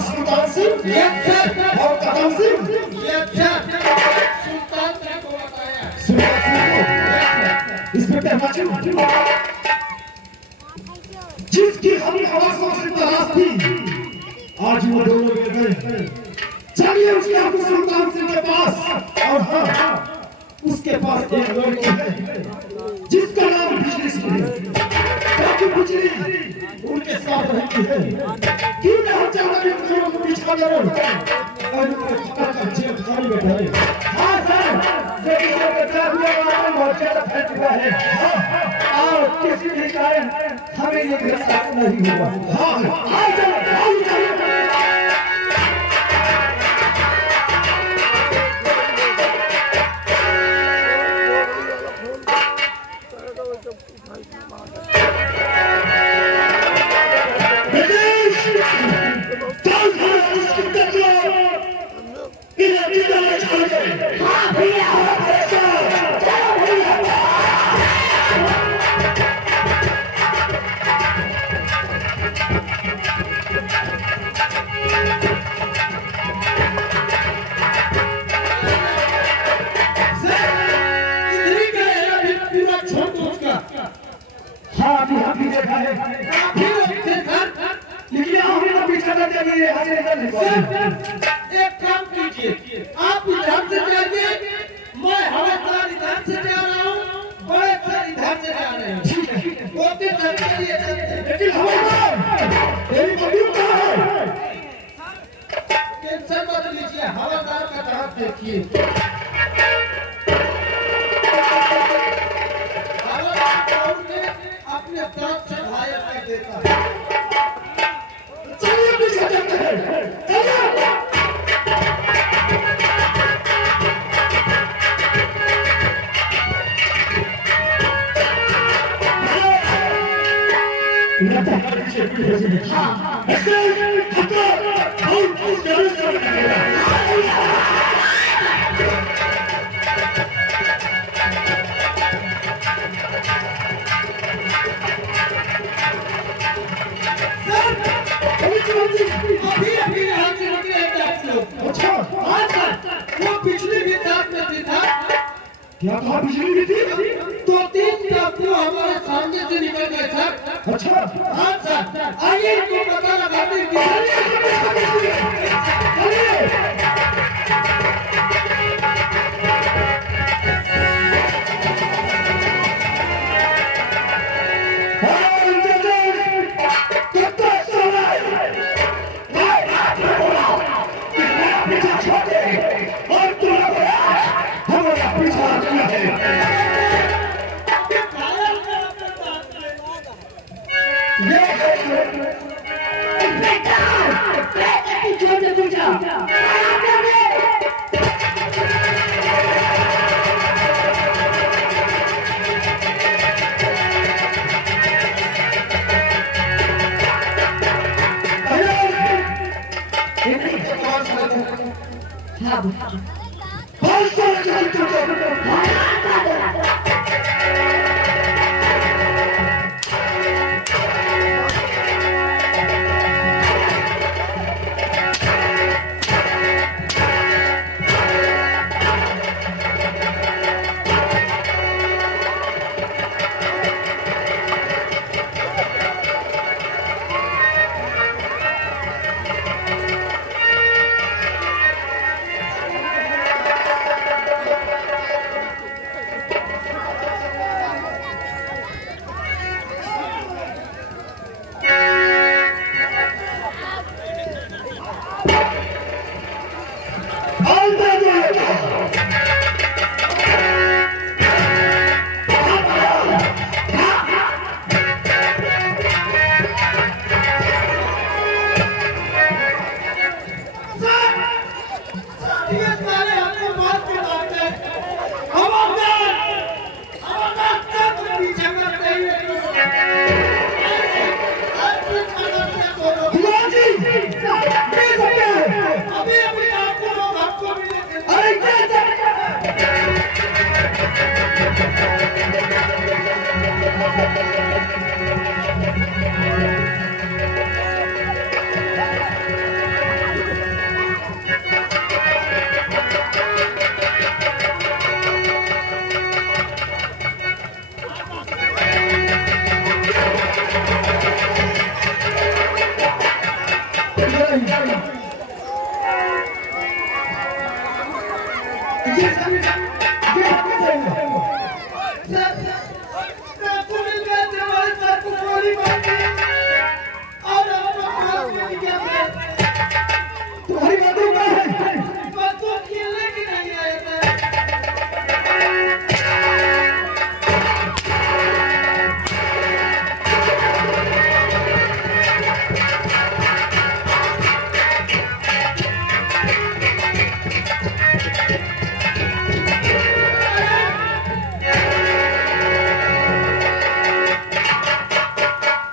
सुल्तान सिंह और कदम सिंह सुल्तान सिंह को बताया। सुल्तान सिंह इंस्पेक्टर माचिन जिसकी हम हवासों से तलाश थी आज वो दोनों मिल गए। चलिए उसके हम सुल्तान सिंह के पास और हाँ उसके पास एक लड़की है जिसका नाम बिजली सिंह है। ताकि बिजली उनके साथ रहती है क्यों ना हम चाहते हैं दोनों को बिछा दे और उनको पकड़ कर जेल खाने में डालें। हाँ सर लेकिन ये बचा हुआ मामला बहुत ज्यादा फैल चुका है और किसी भी कारण हमें ये गिरफ्तार नहीं हुआ। हाँ एक काम कीजिए, आप इधर से जाइए, मैं हवलदार इधर से जा रहा हूँ, बड़े सर इधर से जा रहे हैं। बोलते चलते लेकिन हवलदार तेरी मम्मी कहाँ है? टेंशन मत लीजिए, हवलदार का तरफ देखिए। हवलदार अपने तरफ से घायल कर देता है। चलिए पीछे चलते हैं। क्या कहा बिजली भी थी? तो तीन डाकू हमारे सामने से निकल गए सर। अच्छा हाँ सर, आइए इनको पता लगाते ये सब ये आपको चाहिए तुम्हारी बातों क्या है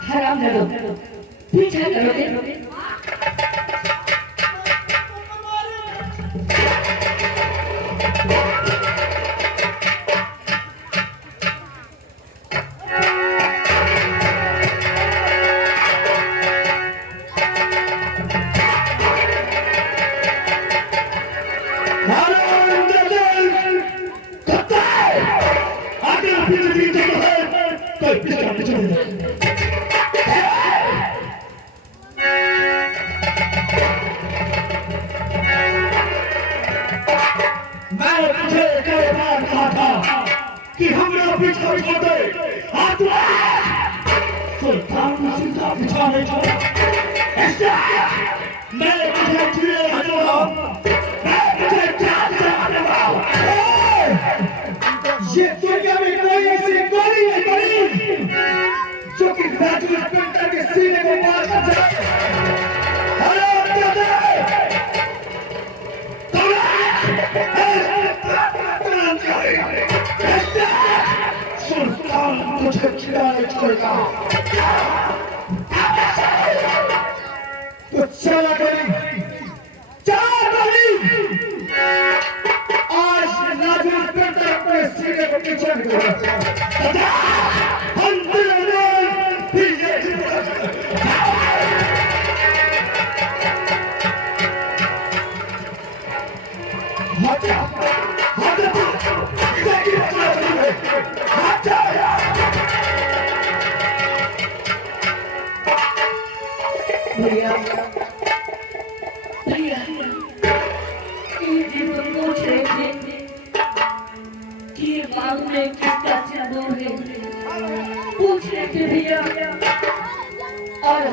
हराम करो पीछा करोगे कि हमरा पीछा छोड़े हाथ सुल्तान सीधा पीछा नहीं छोड़ा ऐसा मैं तुझे छुए हटूंगा मैं तुझे जान से मारूंगा ये दुनिया में कोई ऐसी गोली नहीं पड़ी जो कि राजू इंस्पेक्टर के सीने को मार कर जाए सुल्तान तुझे खिलाने छोड़ेगा तो चला गली आज राजू इंस्पेक्टर अपने सीने को पीछे निकलेगा हम भैया भैया ये जीवन पूछ रहे थे कि ये मांग में किसका सिंदूर है पूछ रहे थे भैया और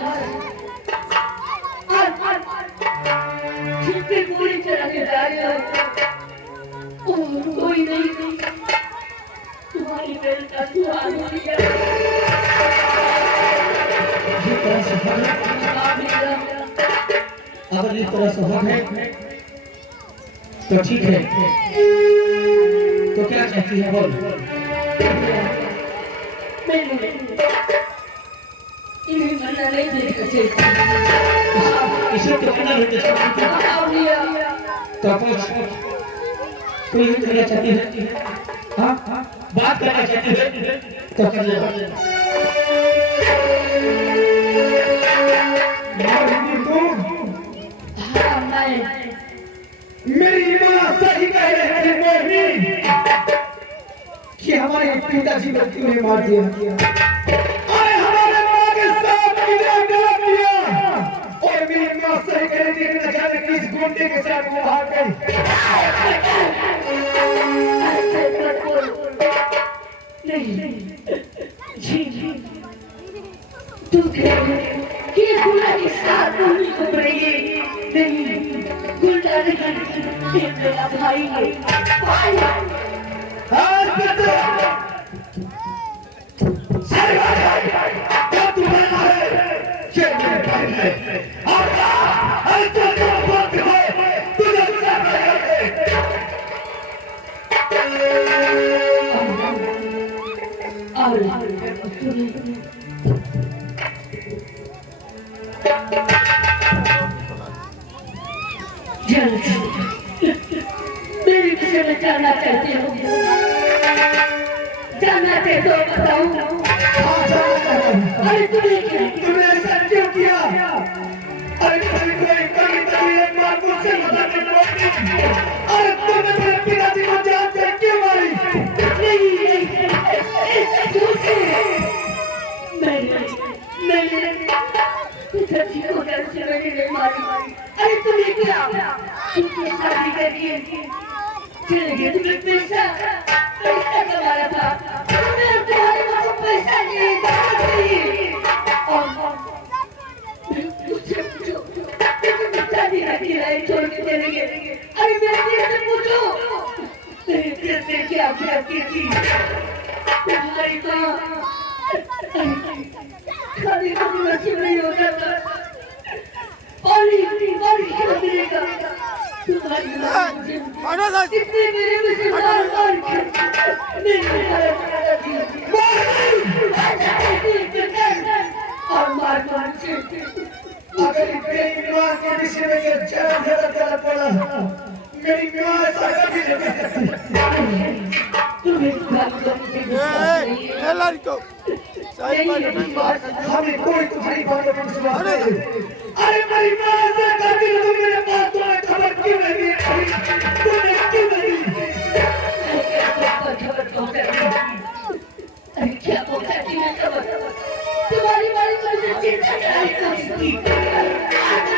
जिन पे गोली चला के डाले कोई नहीं तुम्हारी बेल का सुहाग हो गया अगर इस तरह से है तो ठीक है तो क्या चाहती है बोल इन्हें मरना नहीं देना चाहिए इसे तो करना नहीं चाहिए तो कुछ कोई करना चाहती है हाँ बात करना चाहती है तो कर ले मेरी माँ सही कह रही थी मोहिनी कि हमारे पिताजी ने क्यों नहीं मार दिया अरे हमारे माँ के साथ कितना गलत किया और मेरी माँ सही कह रही थी कि न जाने किस गुंडे के साथ वो भाग गई नहीं जी तू कह कि गुंडा के साथ गोली को पड़ेगी नहीं गुंडा नहीं ये मेरा भाई है भाई आज बेटे सारी बात क्या तुम्हारा है ये मेरे भाई है आज तो तुम बात है तुझे सब मेरी विषय में जानना चाहती हूँ जानना चाहते तो बताऊँ अरे तुमने ऐसा क्यों किया अरे कभी कोई कभी कभी एक बार मुझसे मदद नहीं मांगी अरे तुमने मेरे पिताजी को जान से क्यों मारी मैंने पिताजी को जान से मैंने नहीं तुम्हारी अरे तुम्हें क्या तुमने शादी करिए चले गए तुम्हें पैसा पैसा कमाया था मैं तुम्हारे को पैसा नहीं दूंगी और मुझसे पूछो तुम शादी रखी है छोड़ के चले गए अरे मेरे दिल से पूछो मेरे दिल से क्या क्या की थी तुम्हारी माँ खाने का भी नसीब नहीं होता था पानी क्यों मिलेगा तुम्हारी माँ मुझे इतने मेरे में से मार और मार से अगर मेरी माँ के विषय में ये जरा पड़ा मेरी माँ ऐसा कभी नहीं कर सकती हमें कोई तुम्हारी बातों पर विश्वास नहीं अरे मेरी माँ से कभी तुम मेरे पास तुम्हें खबर क्यों नहीं दी तुमने क्यों नहीं अरे क्या बोलता है तुम्हारी बारी मुझे चिंता कराई कोशिश की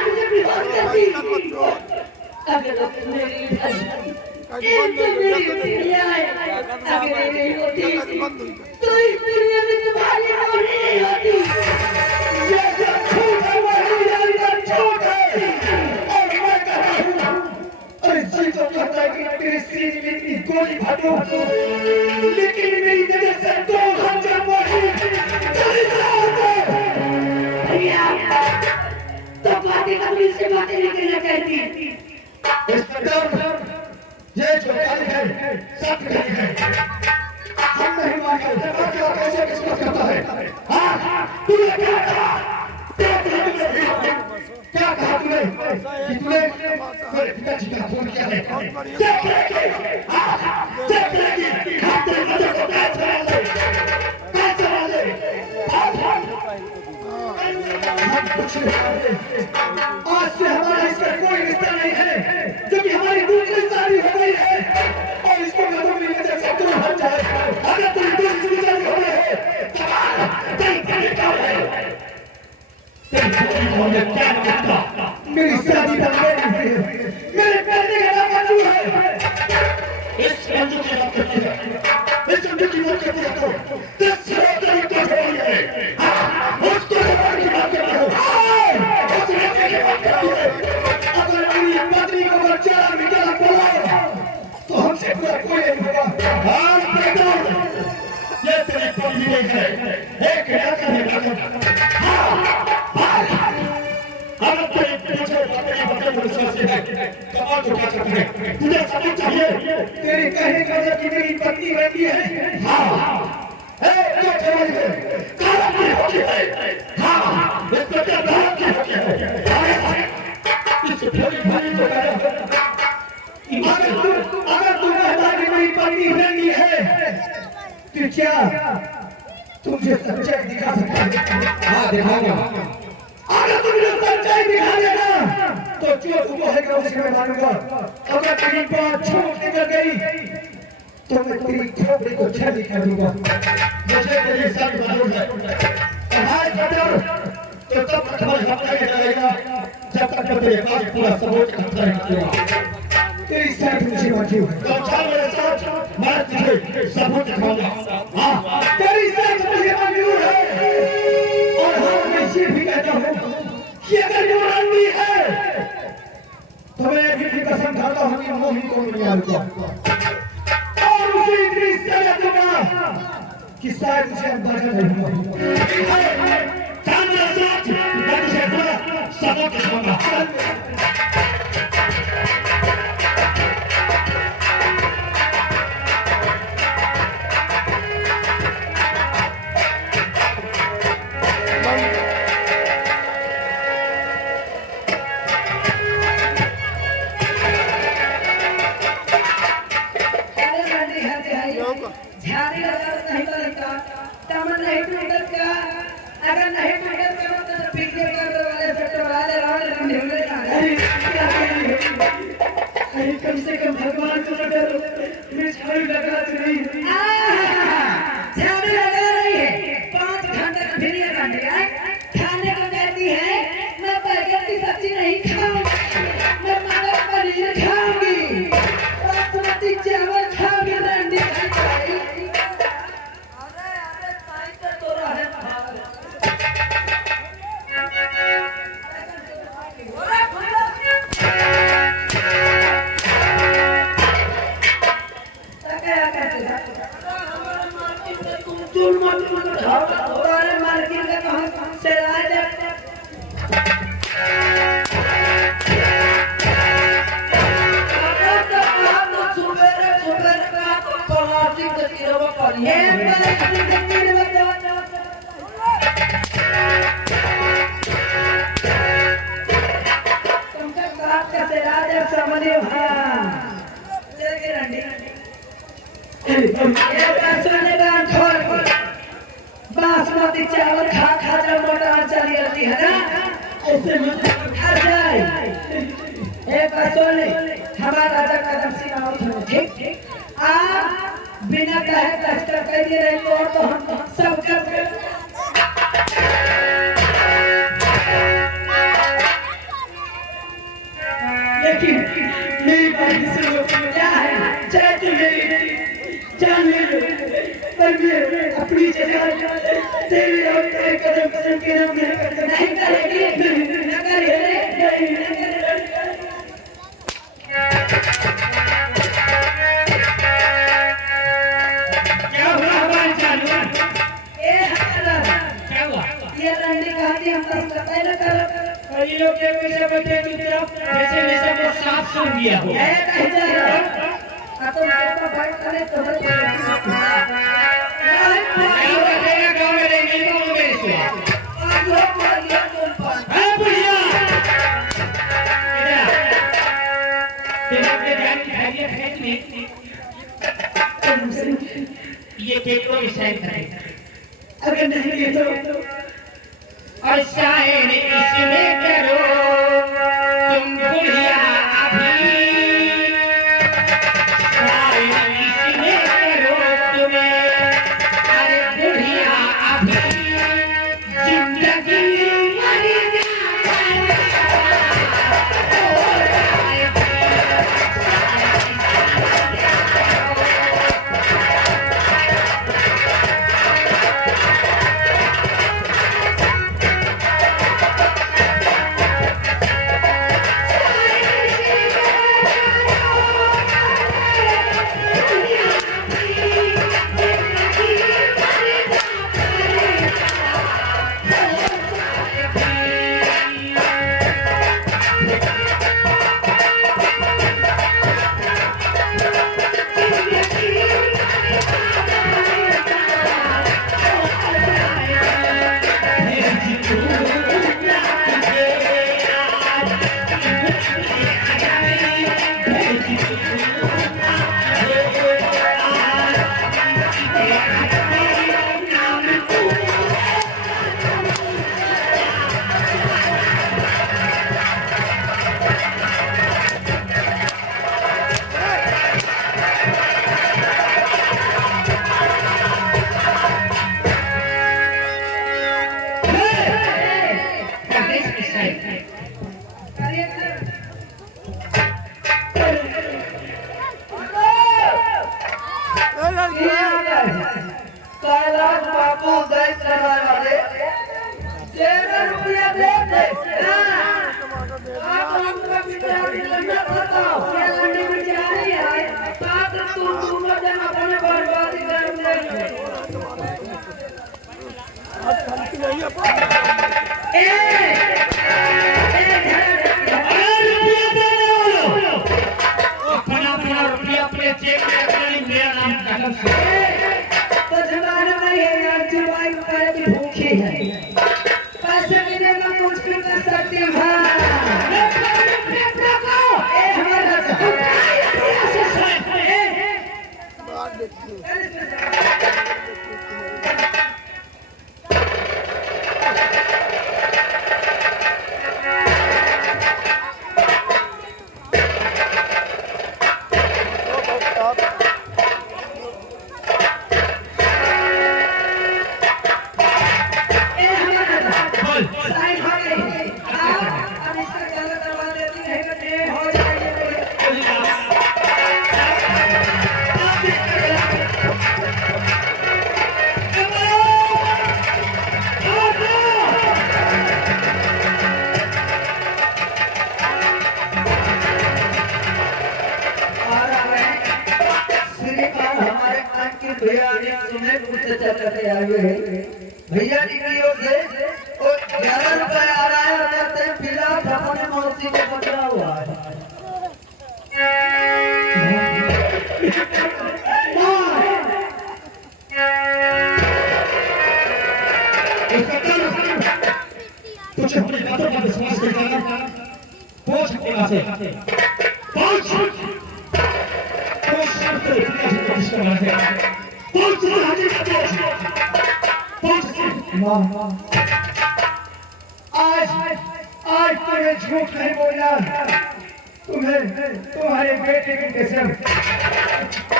मुझे विरोध करती अगर मेरी अगर नहीं होती तो इस दुनिया में तुम्हारी नौकरी नहीं होती ये सब झूठ है वही झूठ है और मैं कहता हूँ अरे जी तो कहता है कि तेरे सीने में इतनी गोली भरो लेकिन मेरी नजर से दो हजार वही चली जाओगे भैया तो बातें कभी से बातें नहीं करना चाहती इंस्पेक्टर ये जो गाली है सब गाली है हम नहीं मानते क्या कैसे विश्वास करता है हाँ तूने क्या कहा क्या कहा तूने कि तूने मेरे पिताजी का फोन किया है देख लेगी देख लेगी हम तेरे मदर को कैसे ले हम कुछ नहीं आज से हमारा इसका कोई रिश्ता नहीं है क्योंकि हमारी दूसरी शादी हो गई है और इसको मैं अपनी नजर से दूर हट जाए अगर तुम दूसरी शादी हो गई है मेरी शादी तो मेरी हुई है मेरे करने का नाम मंजूर है इस मंजूर की बात करती है इस मंजूर की बात करती है तो दस तेरी तो हो गई है उसको की बात करती हो उस लड़के की बात करती है अगर मेरी पत्नी को बच्चा निकाला बोला तो हमसे पूरा कोई नहीं होगा आज बेटा ये तेरी पत्नी है एक लड़का निकाला अगर तेरे मुझे पत्नी बच्चे को विश्वास है कमाल तो क्या करते हैं तुझे समझ चाहिए तेरी कहने का जब कि मेरी पत्नी रहती है हाँ है क्या चाहिए कारण की होती है हाँ इस पर क्या कारण की होती है इस भोली भाली को अगर तू कहता कि मेरी पत्नी रहती है तो क्या तुझे सच्चाई दिखा सकता है हाँ दिखाऊंगा अगर तुमने सच्चाई दिखा देना तो जो तू कहेगा उसे मैं मानूंगा अगर तेरी बात झूठ निकल गई तो मैं तेरी खोपड़ी को छेद कर दूंगा मुझे तेरी सच मालूम है हमारे कदर तो तब तक हमारे हफ्ते में रहेगा जब तक मैं तेरे पास पूरा सबूत इकट्ठा नहीं करूंगा तेरी साथ मुझे मंजूर है तो चल मेरे साथ मैं तुझे सबूत दिखाऊंगा हाँ तेरी साथ मुझे मंजूर है और हाँ मैं ये भी कहता हूँ कि अगर ये रणवी है तो मैं अभी भी कसम खाता हूँ कि मोहिनी को नहीं मारूंगा और उसे इतनी सजा दूंगा कि शायद उसे अंदाजा नहीं होगा चल मेरे साथ मैं तुझे पूरा सबूत दिखाऊंगा झाड़ी लगा नहीं बरका तमन नहीं टूटत का अगर नहीं टूटत का तो पीछे कर दो वाले फिर वाले रावण हम ढूंढे जाए बासमती चावल खा खा जब मोटा चली रहती है ना ऐसे मतलब खा जाए एक बार सुन ले हमारा राजा कदम सिंह आओ ठीक आप बिना कहे कष्ट कर दिए रहे तो हम सब कर लेकिन मेरी बात सुनो क्या है चाहे तुम मेरी जान ले लो पर मैं अपनी जगह तेरे और तेरे कदम कदम के नाम नहीं करेगी न करेगी क्या हुआ हमारे चालू ए हमारा क्या हुआ ये रंडी कहती हम बस पता न करो ये लोग के पीछे बैठे चुपचाप जैसे जैसे वो साफ सुन दिया हो ए कह जा तो मेरे को बात करे तो गाँव में रहेंगे तो मेरे से हाँ बुढ़िया ये पेपरों में साइन करेगा अगर नहीं तो और साइन इसमें करो तुम बुढ़िया अभी साइन इसमें करो तुम्हें अरे बुढ़िया अभी जिंदगी कैलाश बाबू गए करवाए वाले 1,000 रुपया दे दे आप हमका बिचारी लंडा बताओ ये लंडे में जा रही है साथ तुम जन अपने बर्बादी कर दे आज खाली नहीं अपना अपना रुपया अपने चेक में अपने मेरा नाम कदम से तो जमाना नहीं है यार जुबाई पर की भूखी है पैसे देने में मुश्किल कर सकती है ए हमारा भैया जी की ओर से 11 रुपए आ रहा है और फिलहाल अपने मौसी को पकड़ा हुआ है से पांच आज आज तुम्हें झूठ नहीं बोलना, तुम्हें तुम्हारे बेटे की कसम।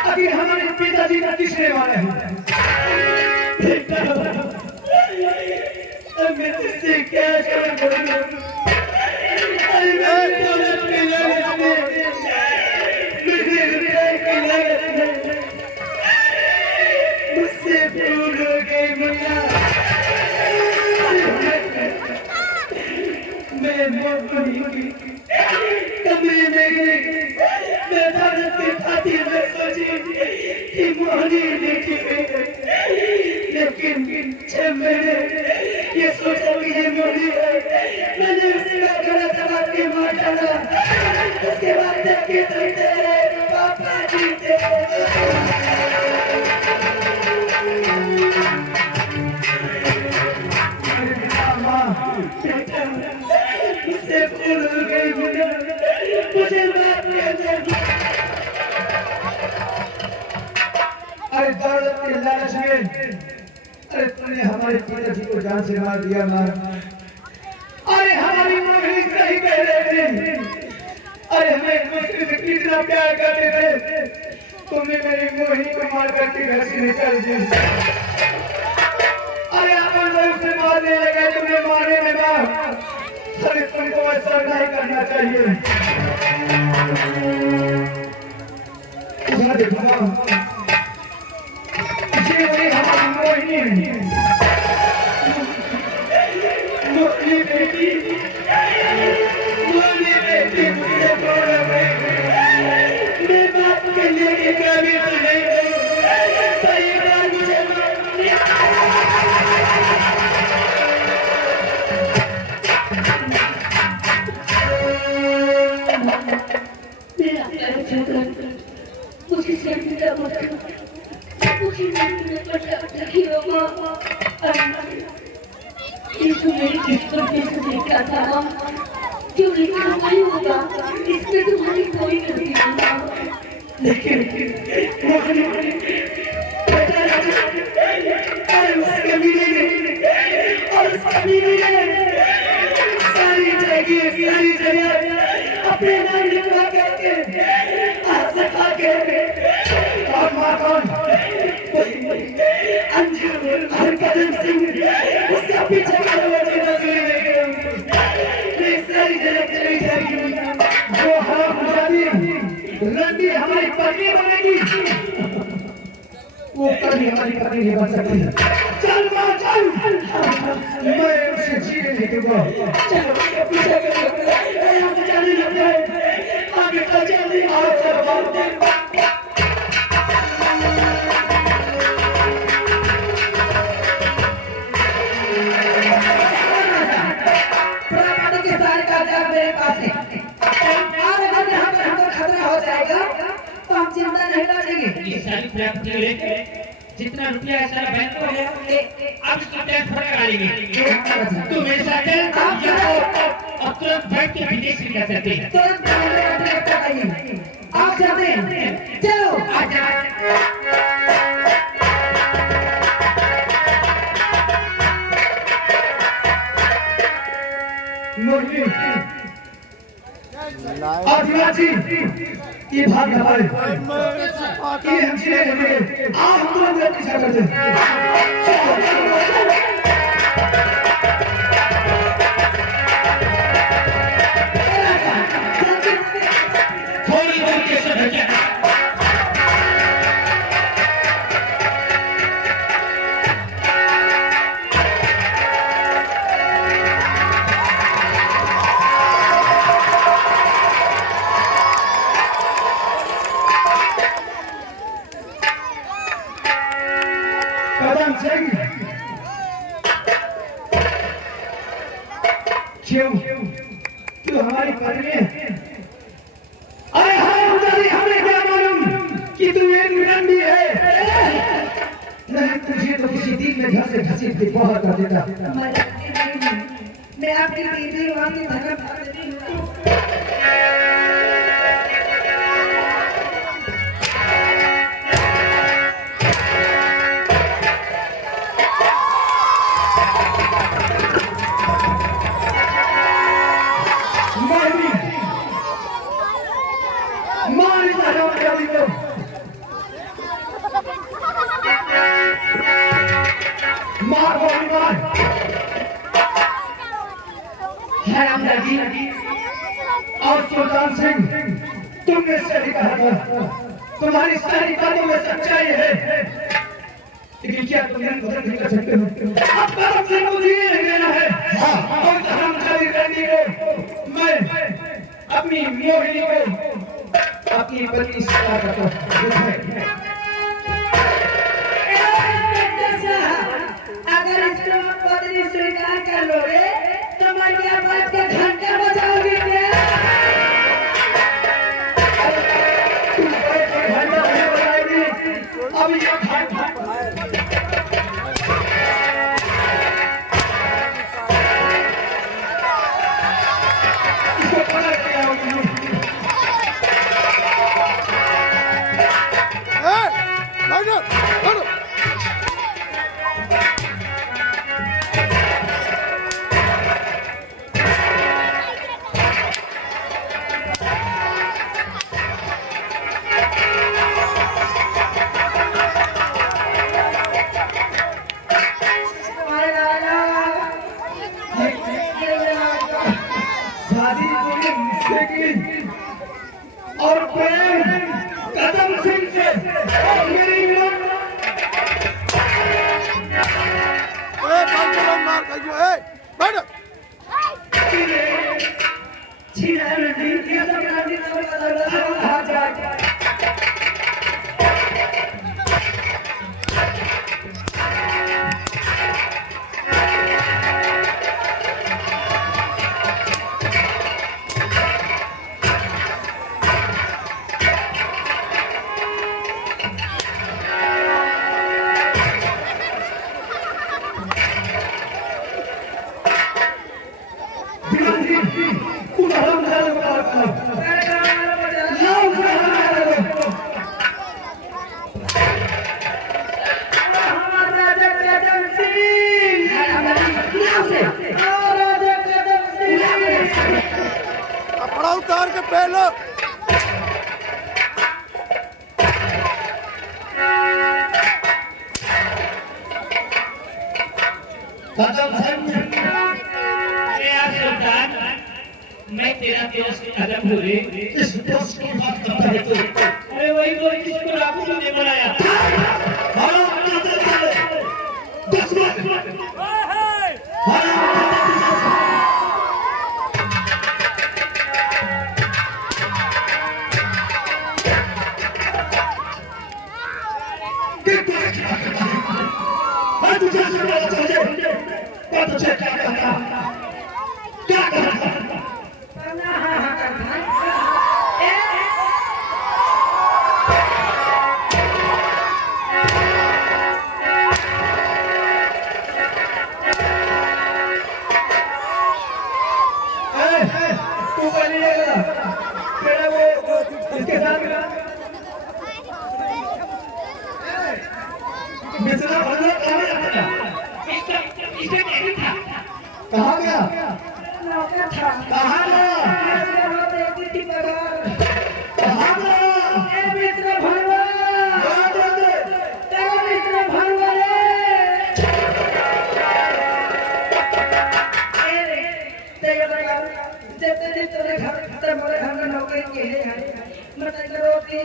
अगर हमारे पिताजी का किसने वाले हैं, मैं तुझसे क्या करूं? मुझसे भूल हो गई मैया, मैं कमरे में गई, मैं भारत के खातिर में सोची कि मोहनी लेके गई, लेकिन जब मैंने ये सोचा कि ये मोहनी है, मैंने उसका गला दबा के मार डाला। उसके बाद जाके पापा जीते। मुझसे भूल हो गई, मुझे माफ कर दे। अरे दौलत के लालच में, अरे तूने हमारे पिताजी को जान से मार दिया। अरे हमारी मोहनी सही कह रहे थे, अरे हमें एक दूसरे से कितना प्यार करते थे, तुमने मेरी मोहनी को मार करके घर से निकाल दिया। अरे अपन लोग से मारने लगे, तुम्हें मारने लगा। अरे तुमको ऐसा नहीं करना चाहिए। उधर देखो ये वही हमारी मोहिनी है, मोहिनी बेटी, मोहिनी बेटी मुझसे बोल रही है, मैं बात के लिए काबिल नहीं हूँ, कई बार मुझे मुझे शर्मिंदा मत करो, मुझे नहीं पता कि ये तो मेरी किस्मत में से देखा था, जो लिखा नहीं होगा इसमें तुम्हारी कोई गलती नहीं। लेकिन सारी जगह अपने नाम लिखवा करके सखा के और माकन अंजुम हर कदम सिंह उसका पीछे सारी जगह चली जाएगी। जो हरामजादी रंडी हमारी पत्नी बनेगी, वो कभी हमारी पत्नी नहीं बन सकती। चल मां चल, मैं उसे जीने नहीं दूंगा। चलो पीछे यहाँ से चली जाते हैं, आगे तक चली आओ के सारे कागजात मेरे पास है, और अगर यहाँ पर हमको खतरा हो जाएगा तो हम चिंता नहीं करेंगे। ये सारी प्रॉपर्टी लेके जितना रुपया है सारा बैंक को है, अब इसका टैक्स थोड़ा डालेंगे। तू मेरे साथ है, अब तुरंत बैंक के विदेश में जा सकते हैं। तुरंत आप जाते हैं, चलो आदिवासी ये भाग हमारे ये हम जिले लेंगे। आप हम तुरंत पीछा करते हैं। थोड़ी दूर कैसे भैया कदम सिंह क्यों तू हमारी पत्नी है? अरे हमें क्या मालूम कि तू एक रंडी है। नहीं तुझे तो किसी दिन में घर से घसीट के बाहर कर देता। मैं आपकी बीवी वहाँ की धर्म सुल्तान सिंह, तुमने सही कहा था, तुम्हारी सारी बातों में सच्चाई है, लेकिन क्या तुम बदल नहीं कर सकते हो? अब कदम से मुझे ये नहीं लेना है। और हरामजादी रहने को मैं अपनी मोहिनी को अपनी पत्नी सलाह करता हूं। अगर इसको पत्नी स्वीकार कर लोगे तो मैं क्या बात के घंटे बजाओगे क्या? तुम बड़े घंटा नहीं बजाएगी, अब ये घंटा इसको पकड़ के आओगी। शादी तूने मुझसे की और प्रेम कदम सिंह से और मेरी छीना नहीं ये सब राजी ना बता जा अपना उतार के पहले कदम सिंह सुल्तान, मैं तेरा दोस्त कदम हूँ रे। इस दोस्त की बात करता है तू? अरे वही तो जिसको राहुल ने बनाया। कहाँ गया? था कहाँ गया? कहाँ गया? मित्र भरवा मित्र भरवा जितने तेरे घर मोरे घर में नौकरी के है मतलब रोटी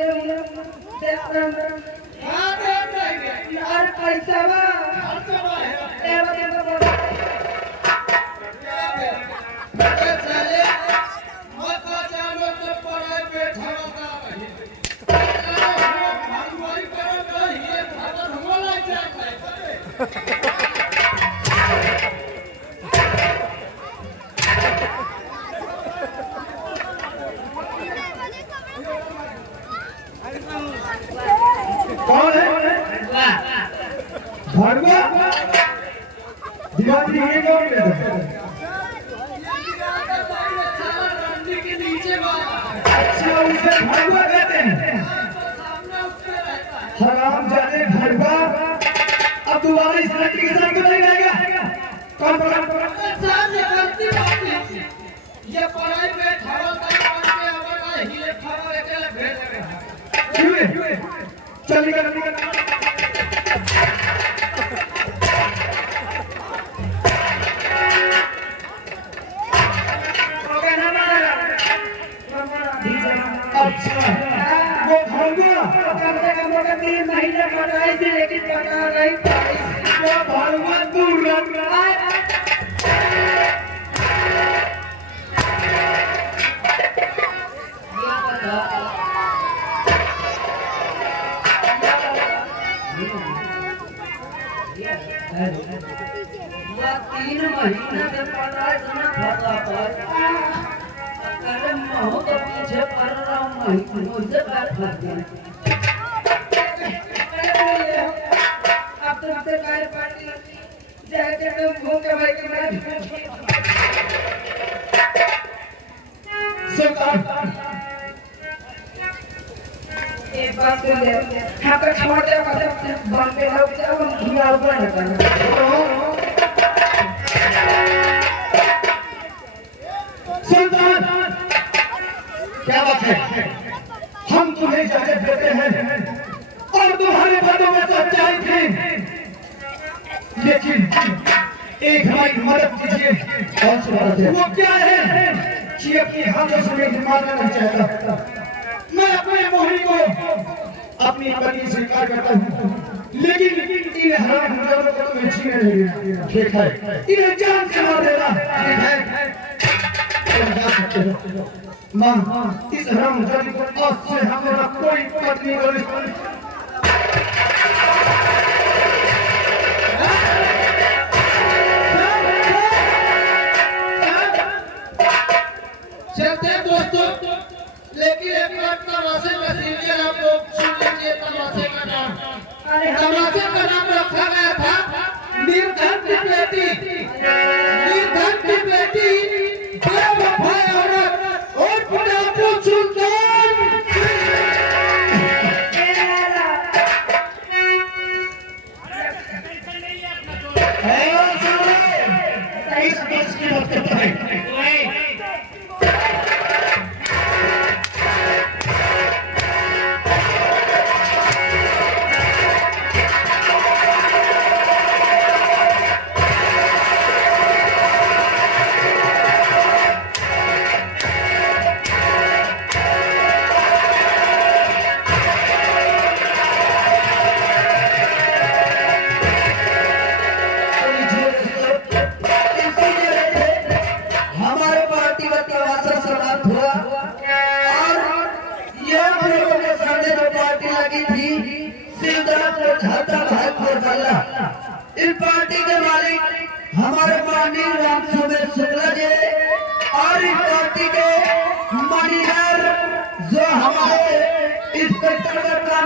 और पैसा कौन है? भरवा दिवाली ये कौन है? अच्छा उसे भरवा कहते हैं। हराम जाने भरवा अब दोबारा इस लड़की के साथ क्यों नहीं रहेगा? कौन पकड़ ये पढ़ाई में खबर के अगर ये खबर अकेले भेज रहा है। चल निकल अच्छा वो भागुआ कम से कम वो 3 महीने पटाई थी लेकिन पटा नहीं पाई। वो भागुआ तू रंग वो 3 महीने से पटाई सुना फंसा पर अरे महू तो पीछे पड़ रहा हूँ मुझसे बात फंस गई। अब तो सरकार पार्टी जाके तुम घूम के भाई के एक बात तो ले यहाँ पे छोड़ दे मतलब बंदे लोग जब हम घिया ऊपर निकलना क्या बात है हम तुम्हें इजाजत देते हैं और तुम्हारे बातों में सच्चाई थी लेकिन एक हमारी मदद कीजिए। कौन सी बात है? वो क्या है कि अपनी हाथों से मैं मारना नहीं चाहता। मैं अपने मोहिनी को अपनी पत्नी स्वीकार करता हूँ लेकिन इन हराम को तुम्हें छीने नहीं। ठीक है इन्हें जान से मार देना। ठीक है तुम जा सकते हो। मां इस हराम को आज से हमारा कोई पत्नी को चलते हैं दोस्तों, लेकिन एक बात तमाशे का सीरियल आप लोग सुन लीजिए। तमाशे का नाम रखा गया था निर्धन की बेटी। निर्धन की बेटी बेवफा औरत और टापू सुल्तान। इस देश की बात करता है। इस पार्टी के मालिक हमारे माननीय राम सुमेर शुक्ला जी और इस पार्टी के मैनेजर जो हमारे इंस्पेक्टर का काम